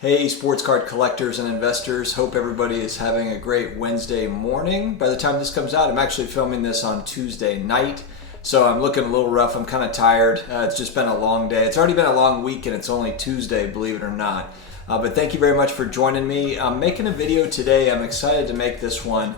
Hey, sports card collectors and investors. Hope everybody is having a great Wednesday morning. By the time this comes out, I'm actually filming this on Tuesday night, so I'm looking a little rough. I'm kind of tired. It's just been a long day. It's already been a long week and it's only Tuesday, believe it or not. But thank you very much for joining me. I'm making a video today. I'm excited to make this one.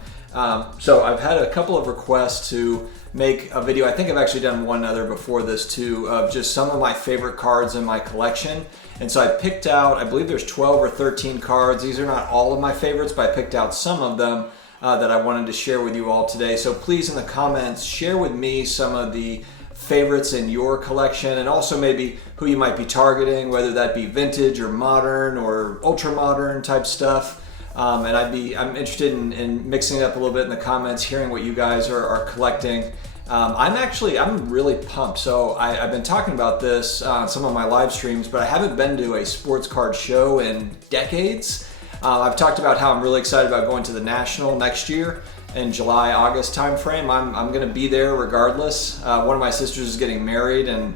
So I've had a couple of requests to make a video. I think I've actually done one other before this too, of just some of my favorite cards in my collection. And so I picked out, I believe there's 12 or 13 cards. These are not all of my favorites, but I picked out some of them that I wanted to share with you all today. So please, in the comments, share with me some of the favorites in your collection, and also maybe who you might be targeting, whether that be vintage or modern or ultra modern type stuff. And I'm interested in mixing it up a little bit in the comments, hearing what you guys are collecting. I'm really pumped. So I've been talking about this on some of my live streams, but I haven't been to a sports card show in decades. I've talked about how I'm really excited about going to the National next year in July, August timeframe. I'm going to be there regardless. One of my sisters is getting married, and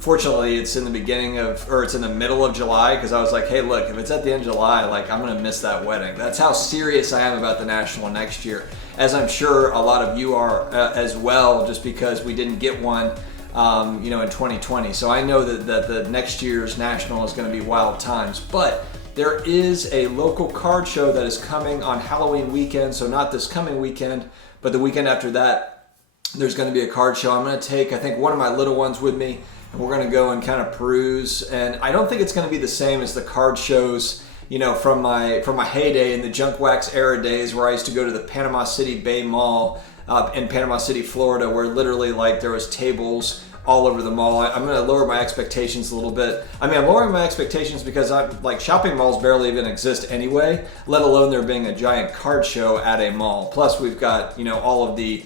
fortunately it's in the it's in the middle of July, because I was like, hey, look, if it's at the end of July, like, I'm going to miss that wedding. That's how serious I am about the National next year, as I'm sure a lot of you are as well, just because we didn't get one in 2020. So I know that the next year's National is going to be wild times. But there is a local card show that is coming on Halloween weekend, so not this coming weekend, but the weekend after that. There's going to be a card show. I'm going to take, I think, one of my little ones with me, and we're going to go and kind of peruse. And I don't think it's going to be the same as the card shows, from my heyday in the junk wax era days, where I used to go to the Panama City Bay Mall in Panama City, Florida, where literally there was tables all over the mall. I'm going to lower my expectations a little bit. I mean, I'm lowering my expectations because shopping malls barely even exist anyway, let alone there being a giant card show at a mall. Plus, we've got all of the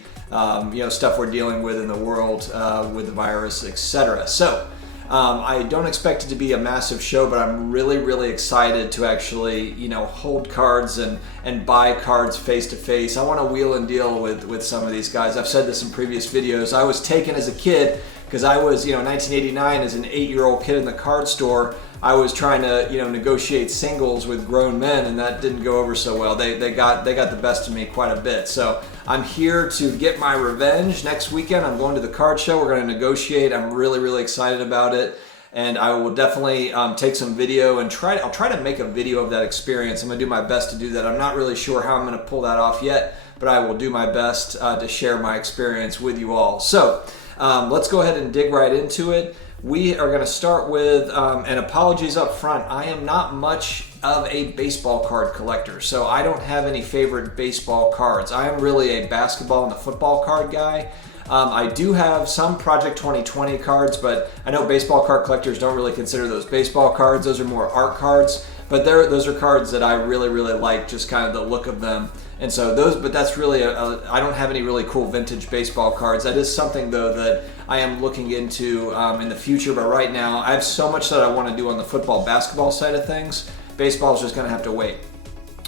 stuff we're dealing with in the world with the virus, etc. So I don't expect it to be a massive show, but I'm really, really excited to actually hold cards and buy cards face to face. I want to wheel and deal with some of these guys. I've said this in previous videos. I was taken as a kid because I was 1989, as an 8-year-old kid in the card store. I was trying to negotiate singles with grown men, and that didn't go over so well. They got the best of me quite a bit. So I'm here to get my revenge. Next weekend I'm going to the card show. We're going to negotiate. I'm really, really excited about it, and I will definitely take some video and I'll try to make a video of that experience. I'm going to do my best to do that. I'm not really sure how I'm going to pull that off yet, but I will do my best to share my experience with you all. So let's go ahead and dig right into it. We are going to start with, and apologies up front, I am not much of a baseball card collector, so I don't have any favorite baseball cards. I am really a basketball and a football card guy. I do have some Project 2020 cards, but I know baseball card collectors don't really consider those baseball cards. Those are more art cards, but those are cards that I really, really like, just kind of the look of them. And so but that's really, I don't have any really cool vintage baseball cards. That is something, though, that I am looking into in the future. But right now, I have so much that I want to do on the football, basketball side of things. Baseball is just going to have to wait.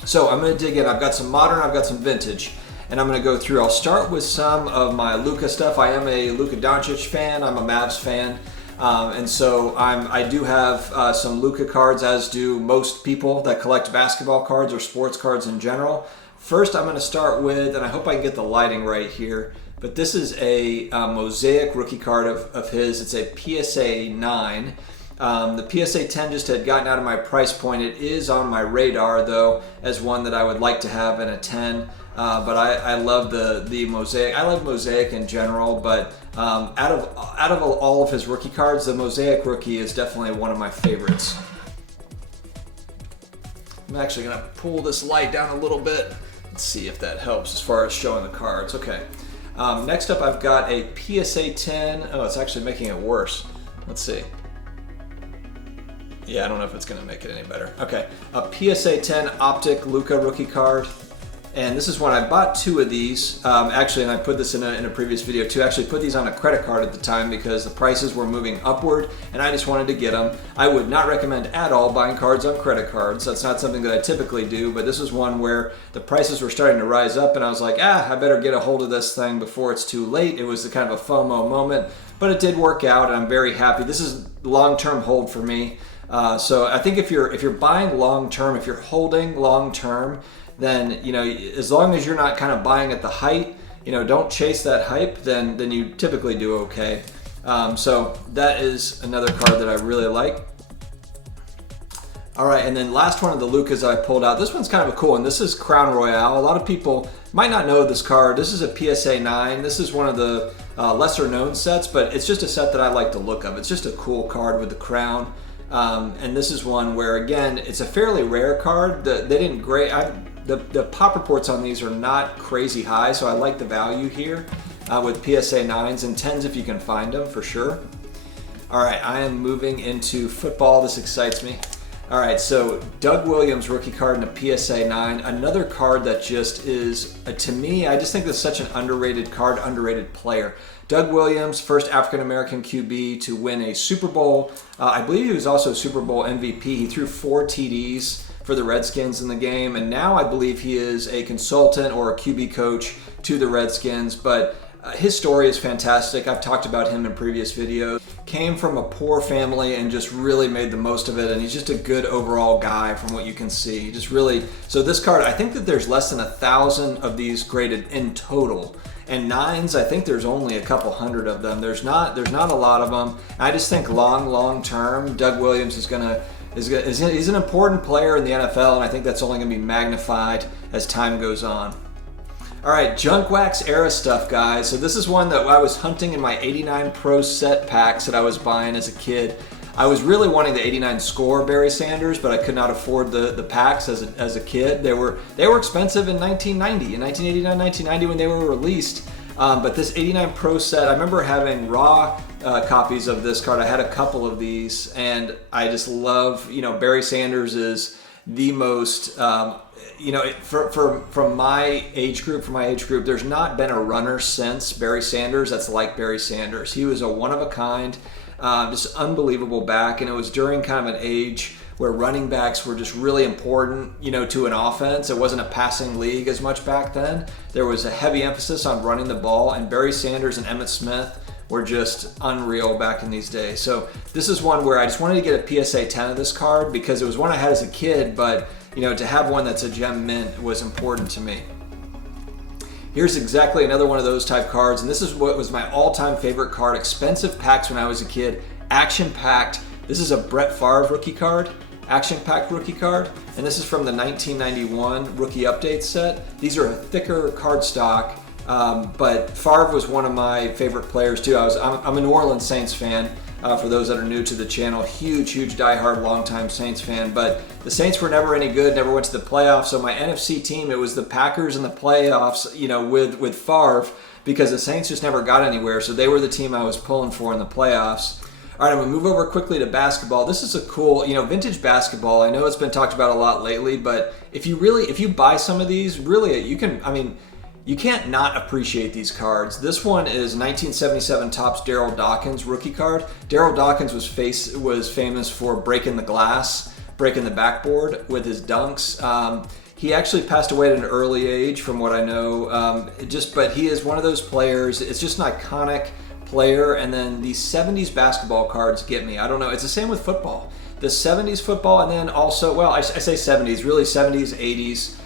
So I'm going to dig in. I've got some modern, I've got some vintage, and I'm going to go through. I'll start with some of my Luka stuff. I am a Luka Doncic fan. I'm a Mavs fan. And so I do have some Luka cards, as do most people that collect basketball cards or sports cards in general. First, I'm going to start with, and I hope I can get the lighting right here, but this is a Mosaic rookie card of his. It's a PSA 9. The PSA 10 just had gotten out of my price point. It is on my radar, though, as one that I would like to have in a 10. But I love the Mosaic. I love Mosaic in general, but out of all of his rookie cards, the Mosaic rookie is definitely one of my favorites. I'm actually going to pull this light down a little bit. Let's see if that helps as far as showing the cards. Okay. Next up, I've got a PSA 10. Oh, it's actually making it worse. Let's see. Yeah, I don't know if it's going to make it any better. Okay. A PSA 10 Optic Luka rookie card. And this is when I bought two of these, actually, and I put this in a previous video too. I actually put these on a credit card at the time because the prices were moving upward and I just wanted to get them. I would not recommend at all buying cards on credit cards. That's not something that I typically do, but this was one where the prices were starting to rise up and I was like, I better get a hold of this thing before it's too late. It was the kind of a FOMO moment. but it did work out, and I'm very happy. This is long-term hold for me. So I think if you're buying long-term, if you're holding long-term, then as long as you're not kind of buying at the height, don't chase that hype, then you typically do okay. So that is another card that I really like. All right, and then last one of the Lukas I pulled out. This one's kind of a cool one. This is Crown Royale. A lot of people might not know this card. This is a PSA 9. This is one of the lesser known sets, but it's just a set that I like the look of. It's just a cool card with the crown. And this is one where, again, it's a fairly rare card. The pop reports on these are not crazy high, so I like the value here with PSA 9s and 10s if you can find them, for sure. All right, I am moving into football. This excites me. All right, so Doug Williams rookie card in a PSA 9. Another card that just is, to me, I just think this is such an underrated card, underrated player. Doug Williams, first African-American QB to win a Super Bowl. I believe he was also a Super Bowl MVP. He threw 4 TDs for the Redskins in the game, and now I believe he is a consultant or a QB coach to the Redskins, but his story is fantastic. I've talked about him in previous videos. Came from a poor family and just really made the most of it, and he's just a good overall guy from what you can see. Just really, so this card, I think that there's less than 1,000 of these graded in total. And 9s, I think there's only a couple hundred of them. There's not a lot of them. I just think long term, Doug Williams he's an important player in the NFL, and I think that's only going to be magnified as time goes on. All right, junk wax era stuff, guys. So this is one that I was hunting in my 89 Pro set packs that I was buying as a kid. I was really wanting the 89 Score Barry Sanders, but I could not afford the packs as a kid. They were expensive in 1990, in 1989, 1990 when they were released. But this 89 Pro set, I remember having raw copies of this card. I had a couple of these, and I just love, Barry Sanders is the most, from my age group, there's not been a runner since Barry Sanders that's like Barry Sanders. He was a one-of-a-kind, just unbelievable back, and it was during kind of an age where running backs were just really important, to an offense. It wasn't a passing league as much back then. There was a heavy emphasis on running the ball, and Barry Sanders and Emmitt Smith were just unreal back in these days. So this is one where I just wanted to get a PSA 10 of this card because it was one I had as a kid, but to have one that's a gem mint was important to me. Here's exactly another one of those type cards, and this is what was my all-time favorite card. Expensive packs when I was a kid, action-packed. This is a Brett Favre rookie card, action-packed rookie card, and this is from the 1991 rookie update set. These are a thicker cardstock, but Favre was one of my favorite players too. I'm a New Orleans Saints fan. For those that are new to the channel, huge diehard, longtime Saints fan. But the Saints were never any good, never went to the playoffs. So my NFC team, it was the Packers in the playoffs, with Favre, because the Saints just never got anywhere. So they were the team I was pulling for in the playoffs. All right, I'm gonna move over quickly to basketball. This is a cool, vintage basketball. I know it's been talked about a lot lately, but if you buy some of these, really, you can't not appreciate these cards. This one is 1977 Topps Daryl Dawkins rookie card. Daryl Dawkins was famous for breaking the glass, breaking the backboard with his dunks. He actually passed away at an early age, from what I know. But he is one of those players. It's just an iconic player. And then these 70s basketball cards get me. I don't know. It's the same with football. The 70s football, and then also, I say 70s, really 70s, 80s.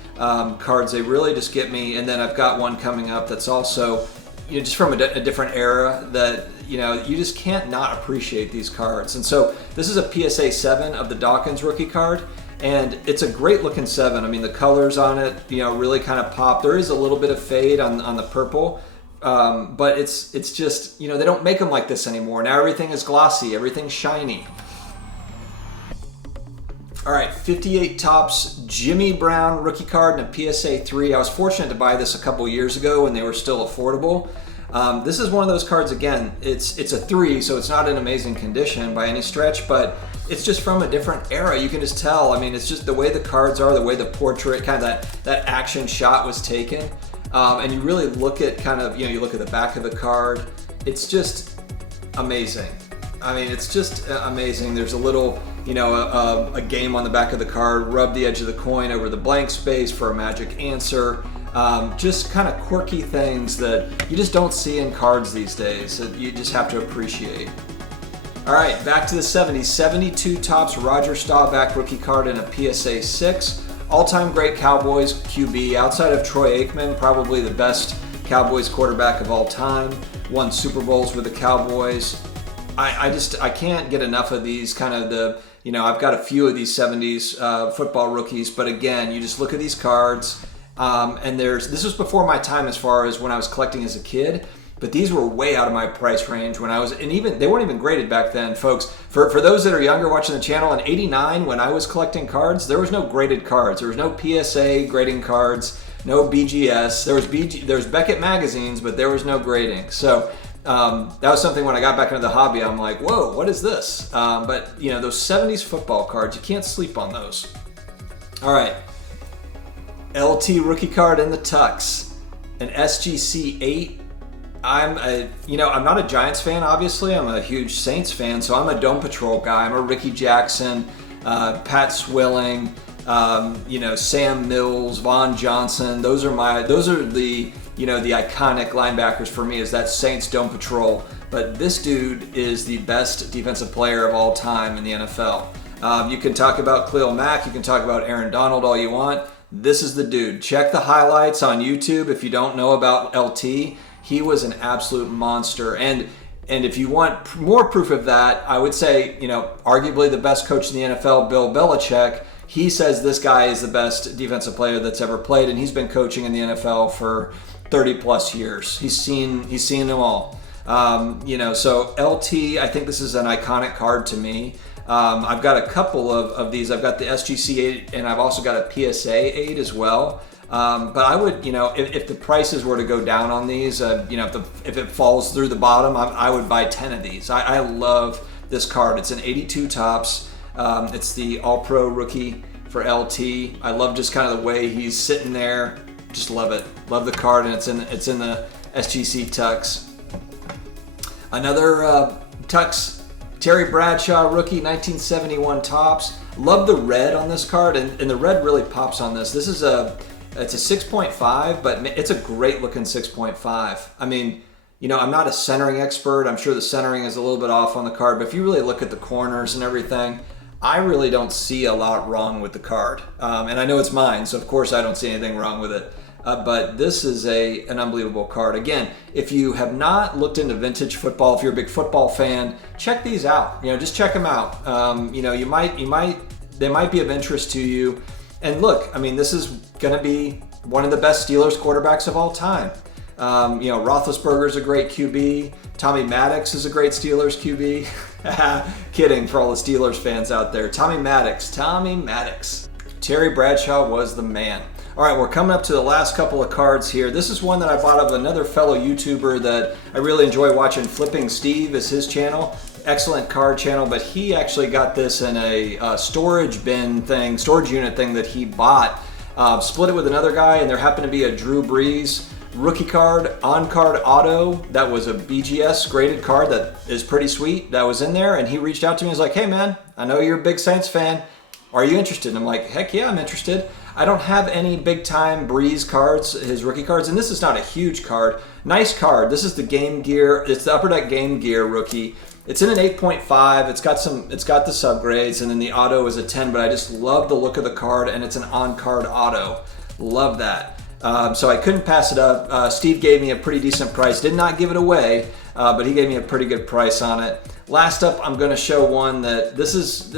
Cards, they really just get me. And then I've got one coming up that's also just from a different era that you just can't not appreciate these cards. And so this is a PSA 7 of the Dawkins rookie card, and it's a great looking 7. I mean, the colors on it really kind of pop. There is a little bit of fade on the purple, but it's just they don't make them like this anymore. Now everything is glossy, everything's shiny. All right, 58 Topps Jimmy Brown rookie card in a PSA 3. I was fortunate to buy this a couple years ago when they were still affordable. This is one of those cards, again, it's a 3, so it's not in amazing condition by any stretch, but it's just from a different era. You can just tell. I mean, it's just the way the cards are, the way the portrait, kind of that action shot was taken. And you really look at you look at the back of the card. It's just amazing. I mean, it's just amazing. There's a little, a game on the back of the card. Rub the edge of the coin over the blank space for a magic answer. Just kind of quirky things that you just don't see in cards these days that you just have to appreciate. All right, back to the 70s. 72 Topps Roger Staubach rookie card in a PSA 6. All-time great Cowboys QB. Outside of Troy Aikman, probably the best Cowboys quarterback of all time. Won Super Bowls with the Cowboys. I can't get enough of these kind of I've got a few of these 70s football rookies, but again, you just look at these cards, and this was before my time as far as when I was collecting as a kid. But these were way out of my price range when I was, and even they weren't even graded back then, folks. For those that are younger watching the channel, in '89 when I was collecting cards, there was no graded cards. There was no PSA grading cards, no BGS. There was Beckett magazines, but there was no grading. So that was something when I got back into the hobby, I'm like, whoa, what is this? But those '70s football cards, you can't sleep on those. All right, LT rookie card in the tux, an SGC 8. I'm not a Giants fan, obviously. I'm a huge Saints fan, so I'm a Dome Patrol guy. I'm a Ricky Jackson, Pat Swilling, Sam Mills, Vaughn Johnson. Those are the iconic linebackers for me, is that Saints Dome Patrol. But this dude is the best defensive player of all time in the NFL. You can talk about Khalil Mack, you can talk about Aaron Donald all you want. This is the dude. Check the highlights on YouTube if you don't know about LT. He was an absolute monster. And if you want more proof of that, I would say, arguably the best coach in the NFL, Bill Belichick, he says this guy is the best defensive player that's ever played, and he's been coaching in the NFL for 30 plus years. He's seen them all. So LT, I think this is an iconic card to me. I've got a couple of these. I've got the SGC 8, and I've also got a PSA 8 as well. But I would, if the prices were to go down on these, if it falls through the bottom, I would buy 10 of these. I love this card. It's an 82 Topps. It's the All-Pro rookie for LT. I love just kind of the way he's sitting there. Just love it. Love the card, and it's in the SGC Tux. Another Tux, Terry Bradshaw rookie, 1971 Topps. Love the red on this card, and the red really pops on this. It's a 6.5, but it's a great looking 6.5. I mean, I'm not a centering expert. I'm sure the centering is a little bit off on the card, but if you really look at the corners and everything, I really don't see a lot wrong with the card. And I know it's mine, so of course I don't see anything wrong with it. But this is an unbelievable card. Again, if you have not looked into vintage football, if you're a big football fan, check these out. Just check them out. They might be of interest to you. And look, I mean, this is going to be one of the best Steelers quarterbacks of all time. Roethlisberger's a great QB. Tommy Maddox is a great Steelers QB. Kidding for all the Steelers fans out there. Tommy Maddox. Terry Bradshaw was the man. All right, we're coming up to the last couple of cards here. This is one that I bought of another fellow YouTuber that I really enjoy watching. Flipping Steve is his channel. Excellent card channel, but he actually got this in a storage unit thing that he bought. Split it with another guy, and there happened to be a Drew Brees rookie card, on-card auto. That was a BGS graded card that is pretty sweet. That was in there, and he reached out to me and was like, hey man, I know you're a big Saints fan. Are you interested? And I'm like, heck yeah, I'm interested. I don't have any big-time Brees cards, his rookie cards, and this is not a huge card. Nice card. This is the Game Gear. It's the Upper Deck Game Gear rookie. It's in an 8.5. It's got the subgrades, and then the auto is a 10. But I just love the look of the card, and it's an on-card auto. Love that. So I couldn't pass it up. Steve gave me a pretty decent price. Did not give it away, but he gave me a pretty good price on it. Last up, I'm going to show one that this is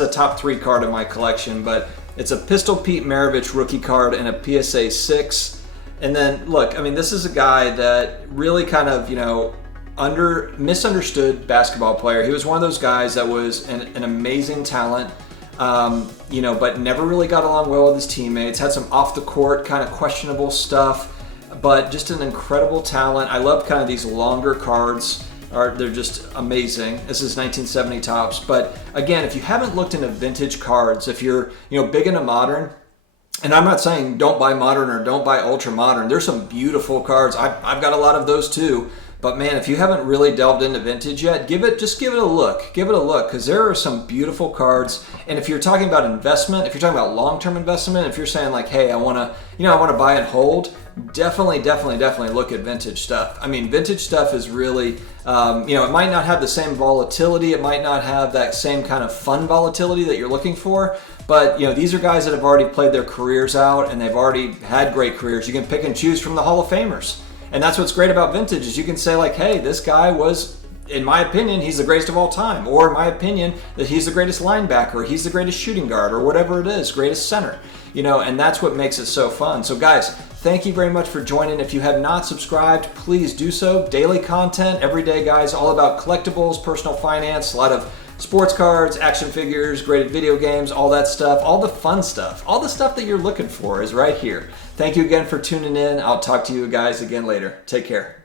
a top 3 card in my collection, but it's a Pistol Pete Maravich rookie card and a PSA 6. And then look, I mean, this is a guy that really kind of, misunderstood basketball player. He was one of those guys that was an amazing talent, but never really got along well with his teammates. Had some off the court kind of questionable stuff, but just an incredible talent. I love kind of these longer cards. They're just amazing. This is 1970 Topps. But again, if you haven't looked into vintage cards, if you're big into modern, and I'm not saying don't buy modern or don't buy ultra modern. There's some beautiful cards. I've got a lot of those too. But man, if you haven't really delved into vintage yet, just give it a look. Give it a look, because there are some beautiful cards. And if you're talking about investment, if you're talking about long-term investment, if you're saying like, hey, I want to buy and hold, definitely look at vintage stuff. I mean, vintage stuff is really, it might not have the same volatility. It might not have that same kind of fun volatility that you're looking for. But, these are guys that have already played their careers out, and they've already had great careers. You can pick and choose from the Hall of Famers. And that's what's great about vintage, is you can say like, hey, this guy was, in my opinion, he's the greatest of all time. Or in my opinion, that he's the greatest linebacker, or he's the greatest shooting guard, or whatever it is, greatest center. And that's what makes it so fun. So guys, thank you very much for joining. If you have not subscribed, please do so. Daily content, every day, guys, all about collectibles, personal finance, a lot of sports cards, action figures, graded video games, all that stuff, all the fun stuff, all the stuff that you're looking for is right here. Thank you again for tuning in. I'll talk to you guys again later. Take care.